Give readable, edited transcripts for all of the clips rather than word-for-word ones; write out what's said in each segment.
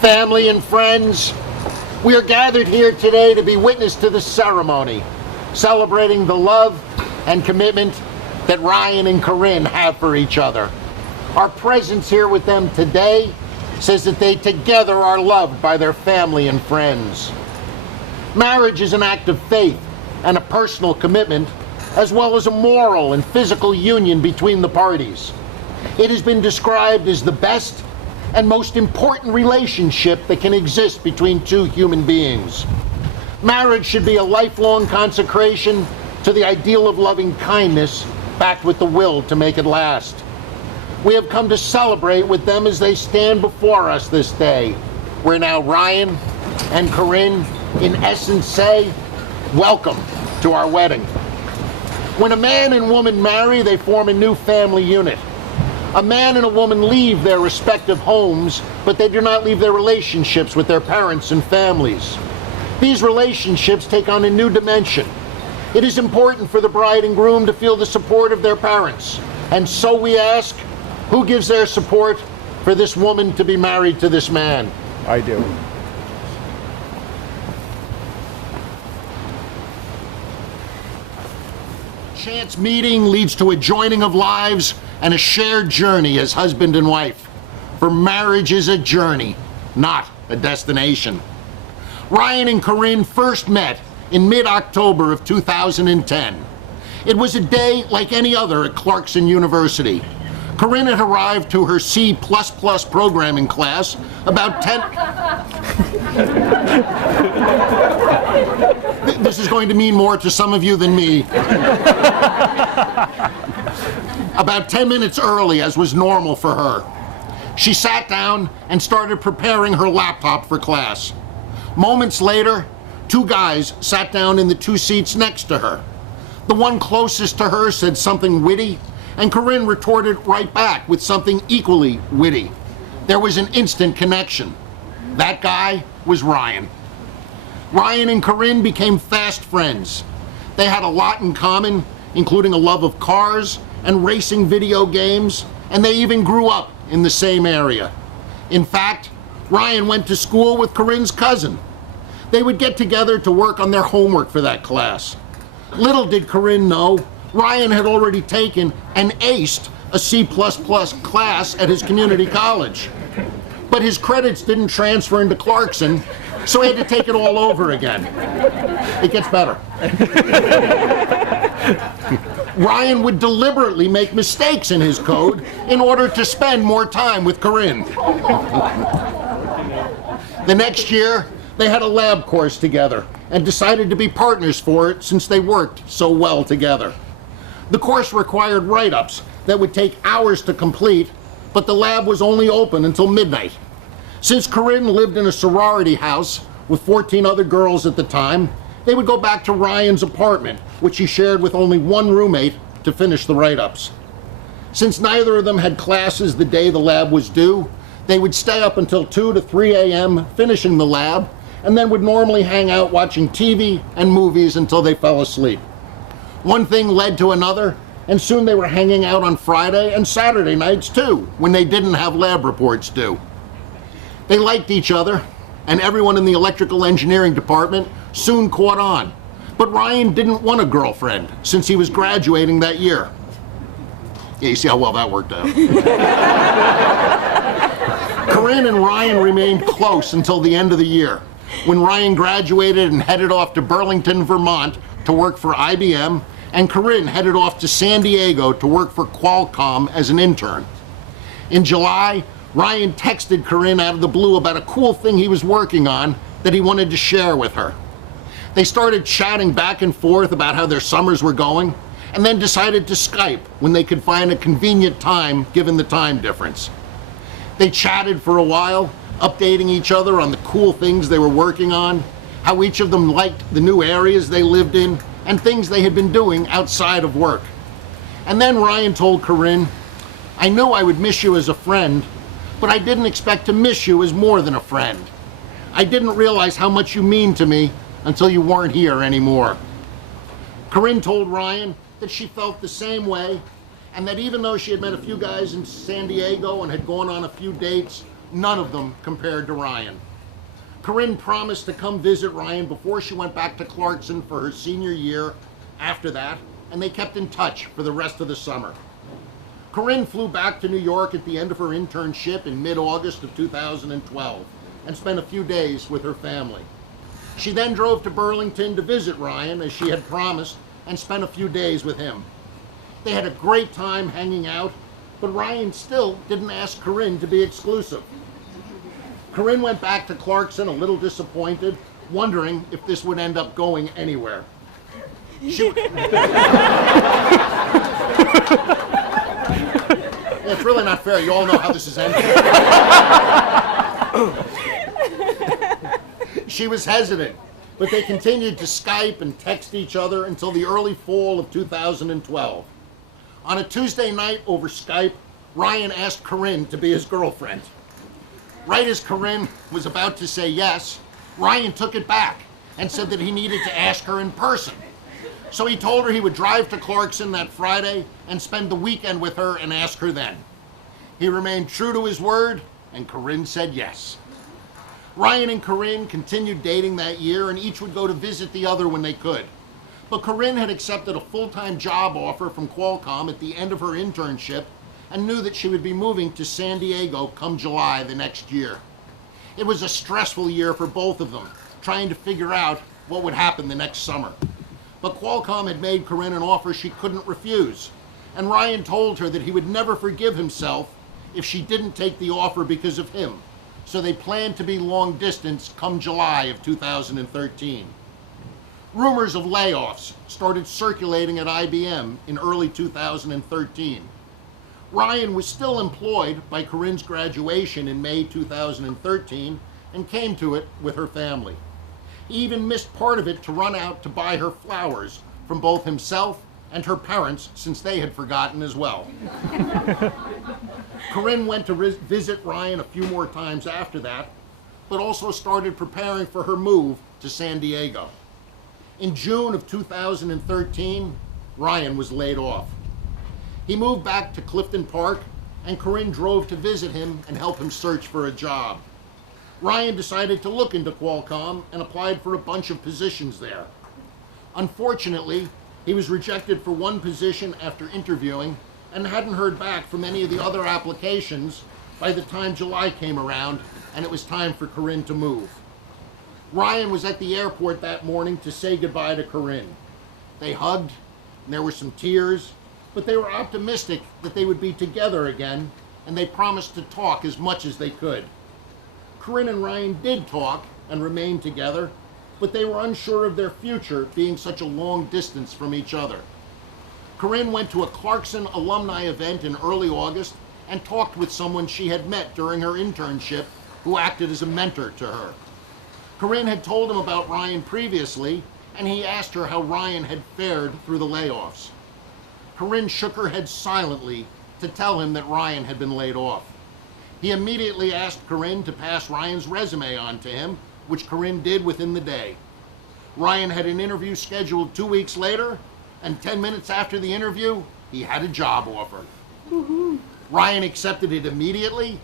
family and friends, we are gathered here today to be witness to the ceremony, celebrating the love and commitment that Ryan and Corinne have for each other. Our presence here with them today says that they together are loved by their family and friends. Marriage is an act of faith and a personal commitment, as well as a moral and physical union between the parties. It has been described as the best and most important relationship that can exist between two human beings. Marriage should be a lifelong consecration to the ideal of loving kindness, backed with the will to make it last. We have come to celebrate with them as they stand before us this day, where now Ryan and Corinne, in essence, say, welcome to our wedding. When a man and woman marry, they form a new family unit. A man and a woman leave their respective homes, but they do not leave their relationships with their parents and families. These relationships take on a new dimension. It is important for the bride and groom to feel the support of their parents. And so we ask, who gives their support for this woman to be married to this man? I do. Chance meeting leads to a joining of lives and a shared journey as husband and wife. For marriage is a journey, not a destination. Ryan and Corinne first met in mid-October of 2010. It was a day like any other at Clarkson University. Corinne had arrived to her C++ programming class about 10... This is going to mean more to some of you than me. About 10 minutes early, as was normal for her. She sat down and started preparing her laptop for class. Moments later, two guys sat down in the two seats next to her. The one closest to her said something witty, and Corinne retorted right back with something equally witty. There was an instant connection. That guy was Ryan. Ryan and Corinne became fast friends. They had a lot in common, including a love of cars and racing video games, and they even grew up in the same area. In fact, Ryan went to school with Corinne's cousin. They would get together to work on their homework for that class. Little did Corinne know, Ryan had already taken and aced a C++ class at his community college. But his credits didn't transfer into Clarkson, so he had to take it all over again. It gets better. Ryan would deliberately make mistakes in his code in order to spend more time with Corinne. The next year, they had a lab course together and decided to be partners for it since they worked so well together. The course required write-ups that would take hours to complete, but the lab was only open until midnight. Since Corinne lived in a sorority house with 14 other girls at the time, they would go back to Ryan's apartment, which he shared with only one roommate, to finish the write-ups. Since neither of them had classes the day the lab was due, they would stay up until 2 to 3 a.m. finishing the lab, and then would normally hang out watching TV and movies until they fell asleep. One thing led to another, and soon they were hanging out on Friday and Saturday nights too, when they didn't have lab reports due. They liked each other, and everyone in the electrical engineering department soon caught on. But Ryan didn't want a girlfriend since he was graduating that year. Yeah, you see how well that worked out. Corinne and Ryan remained close until the end of the year, when Ryan graduated and headed off to Burlington, Vermont to work for IBM, and Corinne headed off to San Diego to work for Qualcomm as an intern. In July, Ryan texted Corinne out of the blue about a cool thing he was working on that he wanted to share with her. They started chatting back and forth about how their summers were going, and then decided to Skype when they could find a convenient time given the time difference. They chatted for a while, updating each other on the cool things they were working on, how each of them liked the new areas they lived in, and things they had been doing outside of work. And then Ryan told Corinne, "I knew I would miss you as a friend, but I didn't expect to miss you as more than a friend. I didn't realize how much you mean to me until you weren't here anymore." Corinne told Ryan that she felt the same way, and that even though she had met a few guys in San Diego and had gone on a few dates, none of them compared to Ryan. Corinne promised to come visit Ryan before she went back to Clarkson for her senior year after that, and they kept in touch for the rest of the summer. Corinne flew back to New York at the end of her internship in mid-August of 2012 and spent a few days with her family. She then drove to Burlington to visit Ryan as she had promised and spent a few days with him. They had a great time hanging out, but Ryan still didn't ask Corinne to be exclusive. Corinne went back to Clarkson a little disappointed, wondering if this would end up going anywhere. It's really not fair. You all know how this is ending. She was hesitant, but they continued to Skype and text each other until the early fall of 2012. On a Tuesday night over Skype, Ryan asked Corinne to be his girlfriend. Right as Corinne was about to say yes, Ryan took it back and said that he needed to ask her in person. So he told her he would drive to Clarkson that Friday and spend the weekend with her and ask her then. He remained true to his word, and Corinne said yes. Ryan and Corinne continued dating that year, and each would go to visit the other when they could. But Corinne had accepted a full-time job offer from Qualcomm at the end of her internship and knew that she would be moving to San Diego come July the next year. It was a stressful year for both of them, trying to figure out what would happen the next summer. But Qualcomm had made Corinne an offer she couldn't refuse, and Ryan told her that he would never forgive himself if she didn't take the offer because of him. So they planned to be long distance come July of 2013. Rumors of layoffs started circulating at IBM in early 2013. Ryan was still employed by Corinne's graduation in May 2013 and came to it with her family. He even missed part of it to run out to buy her flowers from both himself and her parents, since they had forgotten as well. Corinne went to visit Ryan a few more times after that, but also started preparing for her move to San Diego. In June of 2013, Ryan was laid off. He moved back to Clifton Park, and Corinne drove to visit him and help him search for a job. Ryan decided to look into Qualcomm and applied for a bunch of positions there. Unfortunately, he was rejected for one position after interviewing and hadn't heard back from any of the other applications by the time July came around and it was time for Corinne to move. Ryan was at the airport that morning to say goodbye to Corinne. They hugged, and there were some tears, but they were optimistic that they would be together again, and they promised to talk as much as they could. Corinne and Ryan did talk and remained together, but they were unsure of their future being such a long distance from each other. Corinne went to a Clarkson alumni event in early August and talked with someone she had met during her internship who acted as a mentor to her. Corinne had told him about Ryan previously, and he asked her how Ryan had fared through the layoffs. Corinne shook her head silently to tell him that Ryan had been laid off. He immediately asked Corinne to pass Ryan's resume on to him, which Corinne did within the day. Ryan had an interview scheduled 2 weeks later, and 10 minutes after the interview, he had a job offer. Woo-hoo. Ryan accepted it immediately,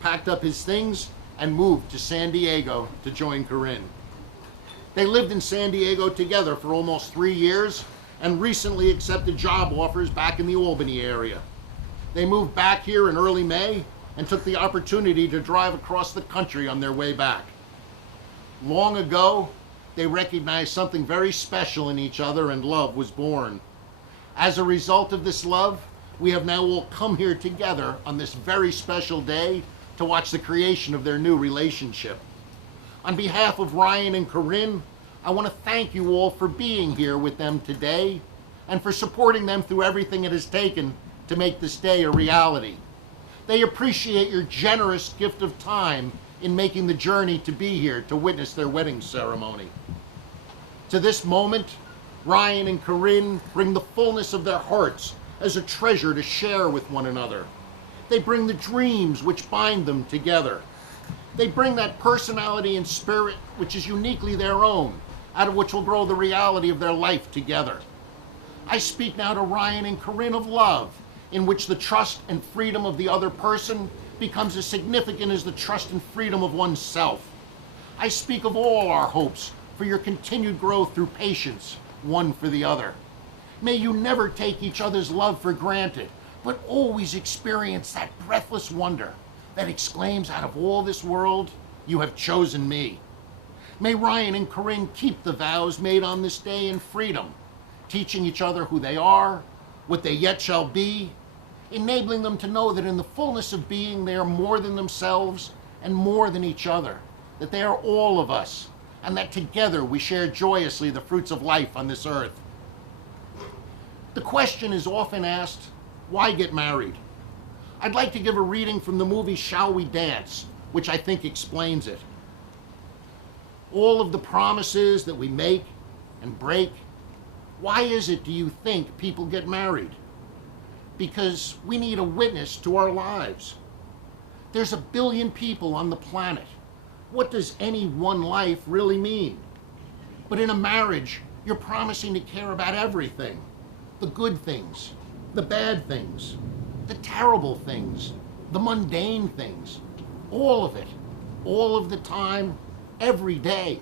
packed up his things, and moved to San Diego to join Corinne. They lived in San Diego together for almost 3 years and recently accepted job offers back in the Albany area. They moved back here in early May and took the opportunity to drive across the country on their way back. Long ago, they recognized something very special in each other, and love was born. As a result of this love, we have now all come here together on this very special day to watch the creation of their new relationship. On behalf of Ryan and Corinne, I want to thank you all for being here with them today and for supporting them through everything it has taken to make this day a reality. They appreciate your generous gift of time in making the journey to be here to witness their wedding ceremony. To this moment, Ryan and Corinne bring the fullness of their hearts as a treasure to share with one another. They bring the dreams which bind them together. They bring that personality and spirit which is uniquely their own, out of which will grow the reality of their life together. I speak now to Ryan and Corinne of love, in which the trust and freedom of the other person becomes as significant as the trust and freedom of oneself. I speak of all our hopes for your continued growth through patience, one for the other. May you never take each other's love for granted, but always experience that breathless wonder that exclaims out of all this world, you have chosen me. May Ryan and Corinne keep the vows made on this day in freedom, teaching each other who they are, what they yet shall be, enabling them to know that in the fullness of being they are more than themselves and more than each other, that they are all of us, and that together we share joyously the fruits of life on this earth. The question is often asked, why get married? I'd like to give a reading from the movie Shall We Dance, which I think explains it. All of the promises that we make and break, why is it, do you think, people get married? Because we need a witness to our lives. There's 1 billion people on the planet. What does any one life really mean? But in a marriage, you're promising to care about everything. The good things, the bad things, the terrible things, the mundane things, all of it, all of the time, every day.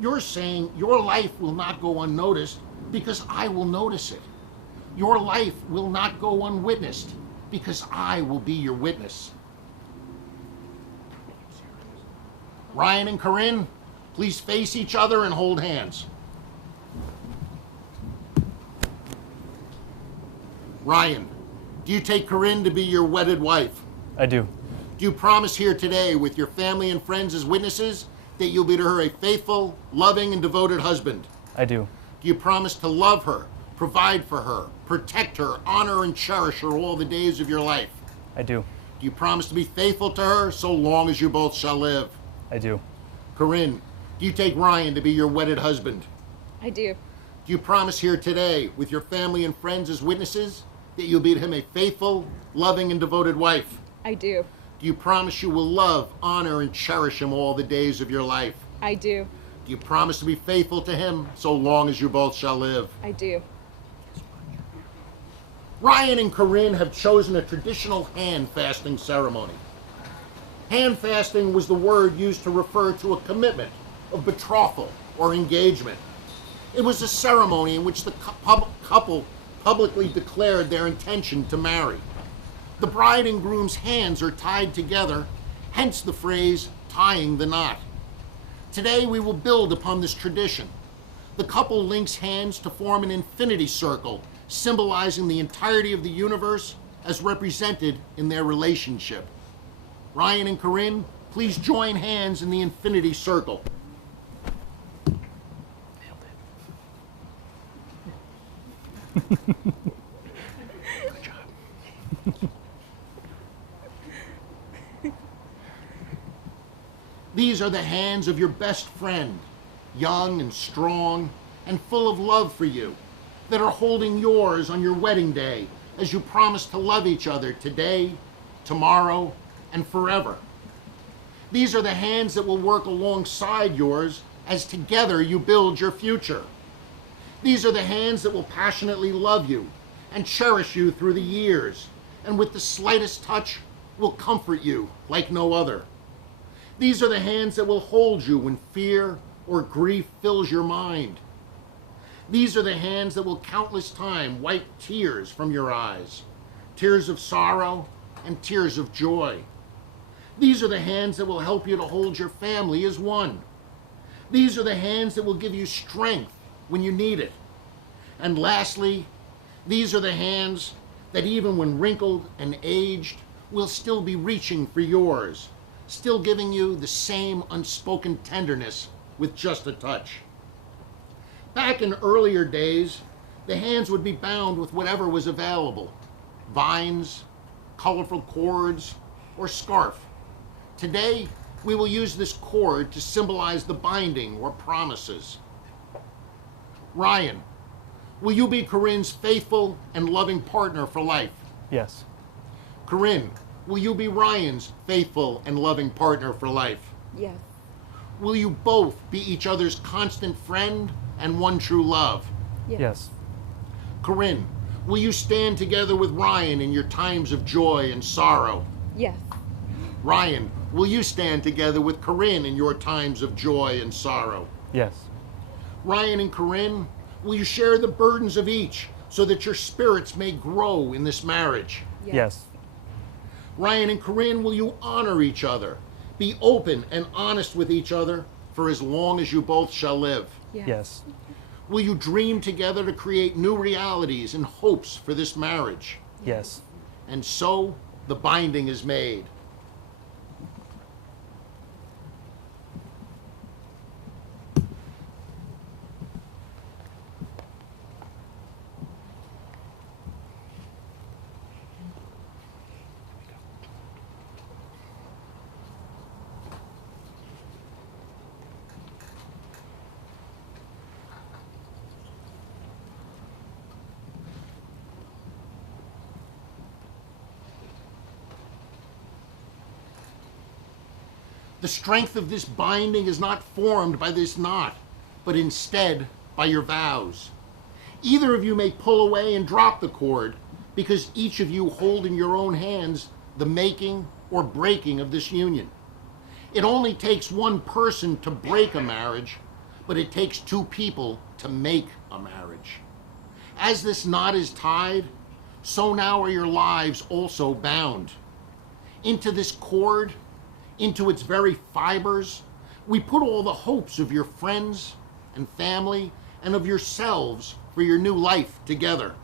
You're saying your life will not go unnoticed because I will notice it. Your life will not go unwitnessed because I will be your witness. Ryan and Corinne, please face each other and hold hands. Ryan, do you take Corinne to be your wedded wife? I do. Do you promise here today with your family and friends as witnesses that you'll be to her a faithful, loving, and devoted husband? I do. Do you promise to love her, provide for her, protect her, honor and cherish her all the days of your life? I do. Do you promise to be faithful to her so long as you both shall live? I do. Corinne, do you take Ryan to be your wedded husband? I do. Do you promise here today with your family and friends as witnesses that you'll be to him a faithful, loving, and devoted wife? I do. Do you promise you will love, honor, and cherish him all the days of your life? I do. Do you promise to be faithful to him so long as you both shall live? I do. Ryan and Corinne have chosen a traditional hand fasting ceremony. Hand fasting was the word used to refer to a commitment of betrothal or engagement. It was a ceremony in which the couple publicly declared their intention to marry. The bride and groom's hands are tied together, hence the phrase, tying the knot. Today we will build upon this tradition. The couple links hands to form an infinity circle, symbolizing the entirety of the universe as represented in their relationship. Ryan and Corinne, please join hands in the infinity circle. Good job. These are the hands of your best friend, young and strong and full of love for you, that are holding yours on your wedding day as you promise to love each other today, tomorrow, and forever. These are the hands that will work alongside yours as together you build your future. These are the hands that will passionately love you and cherish you through the years, and with the slightest touch will comfort you like no other. These are the hands that will hold you when fear or grief fills your mind. These are the hands that will countless time wipe tears from your eyes, tears of sorrow and tears of joy. These are the hands that will help you to hold your family as one. These are the hands that will give you strength when you need it. And lastly, these are the hands that even when wrinkled and aged will still be reaching for yours, still giving you the same unspoken tenderness with just a touch. Back in earlier days, the hands would be bound with whatever was available, vines, colorful cords, or scarf. Today, we will use this cord to symbolize the binding or promises. Ryan, will you be Corinne's faithful and loving partner for life? Yes. Corinne, will you be Ryan's faithful and loving partner for life? Yes. Will you both be each other's constant friend and one true love? Yes. Corinne, will you stand together with Ryan in your times of joy and sorrow? Yes. Ryan, will you stand together with Corinne in your times of joy and sorrow? Yes. Ryan and Corinne, will you share the burdens of each so that your spirits may grow in this marriage? Yes. Ryan and Corinne, will you honor each other, be open and honest with each other for as long as you both shall live? Yes. Will you dream together to create new realities and hopes for this marriage? Yes. And so the binding is made. The strength of this binding is not formed by this knot, but instead by your vows. Either of you may pull away and drop the cord, because each of you hold in your own hands the making or breaking of this union. It only takes one person to break a marriage, but it takes two people to make a marriage. As this knot is tied, so now are your lives also bound. Into this cord, into its very fibers, we put all the hopes of your friends and family and of yourselves for your new life together.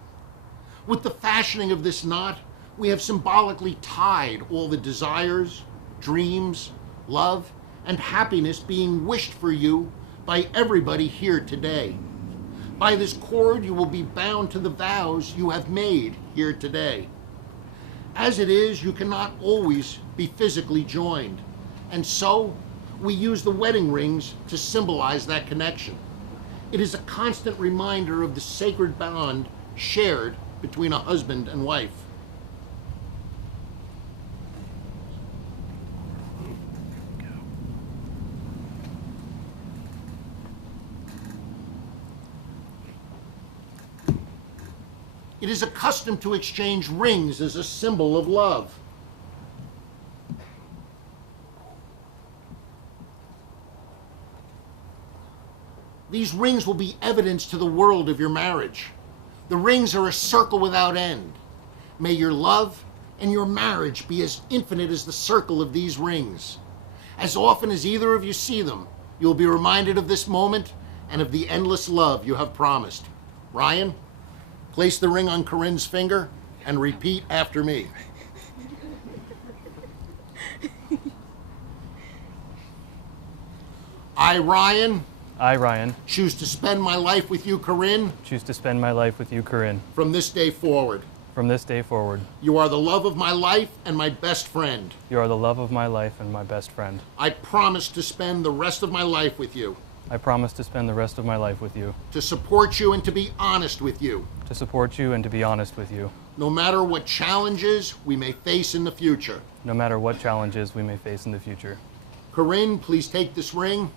With the fashioning of this knot, we have symbolically tied all the desires, dreams, love, and happiness being wished for you by everybody here today. By this cord, you will be bound to the vows you have made here today. As it is, you cannot always be physically joined, and so we use the wedding rings to symbolize that connection. It is a constant reminder of the sacred bond shared between a husband and wife. It is a custom to exchange rings as a symbol of love. These rings will be evidence to the world of your marriage. The rings are a circle without end. May your love and your marriage be as infinite as the circle of these rings. As often as either of you see them, you will be reminded of this moment and of the endless love you have promised. Ryan, place the ring on Corinne's finger and repeat after me. I, Ryan, choose to spend my life with you, Corinne, from this day forward. You are the love of my life and my best friend. I promise to spend the rest of my life with you. To support you and to be honest with you. No matter what challenges we may face in the future. Corinne, please take this ring.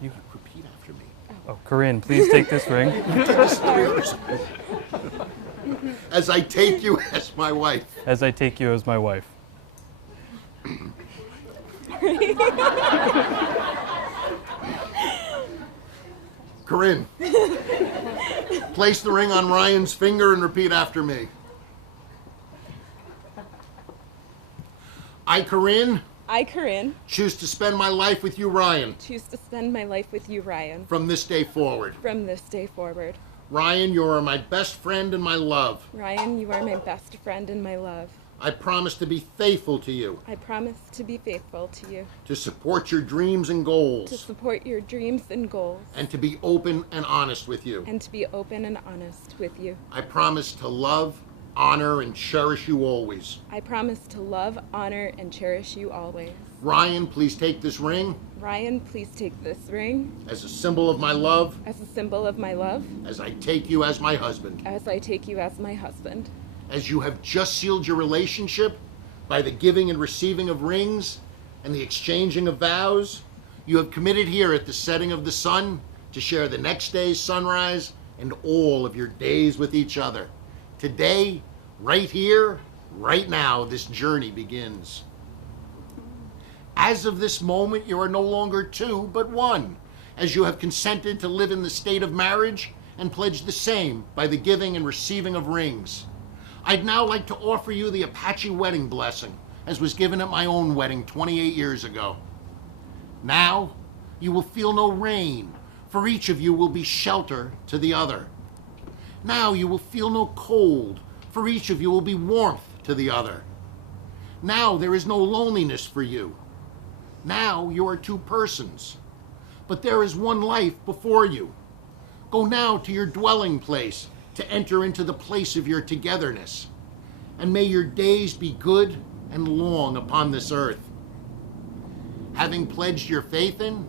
You repeat after me. Oh, Corinne, please take this ring. As I take you as my wife. Corinne, place the ring on Ryan's finger and repeat after me. I, Corinne, choose to spend my life with you, Ryan. From this day forward. Ryan, you are my best friend and my love. I promise to be faithful to you. To support your dreams and goals. And to be open and honest with you. I promise to love, honor, and cherish you always. Ryan, please take this ring. As a symbol of my love. As I take you as my husband. As you have just sealed your relationship by the giving and receiving of rings and the exchanging of vows, you have committed here at the setting of the sun to share the next day's sunrise and all of your days with each other. Today, right here, Right now, this journey begins. As of this moment, you are no longer two, but one, as you have consented to live in the state of marriage and pledged the same by the giving and receiving of rings. I'd now like to offer you the Apache wedding blessing, as was given at my own wedding 28 years ago. Now, you will feel no rain, for each of you will be shelter to the other. Now you will feel no cold, for each of you will be warmth to the other. Now there is no loneliness for you. Now you are two persons, but there is one life before you. Go now to your dwelling place to enter into the place of your togetherness, and may your days be good and long upon this earth. Having pledged your faith in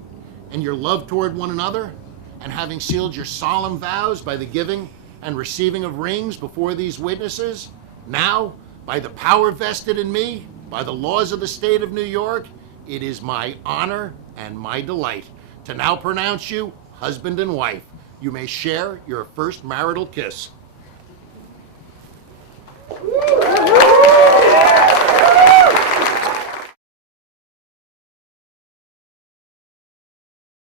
and your love toward one another, and having sealed your solemn vows by the giving and receiving of rings before these witnesses, now, by the power vested in me, by the laws of the state of New York, it is my honor and my delight to now pronounce you husband and wife. You may share your first marital kiss.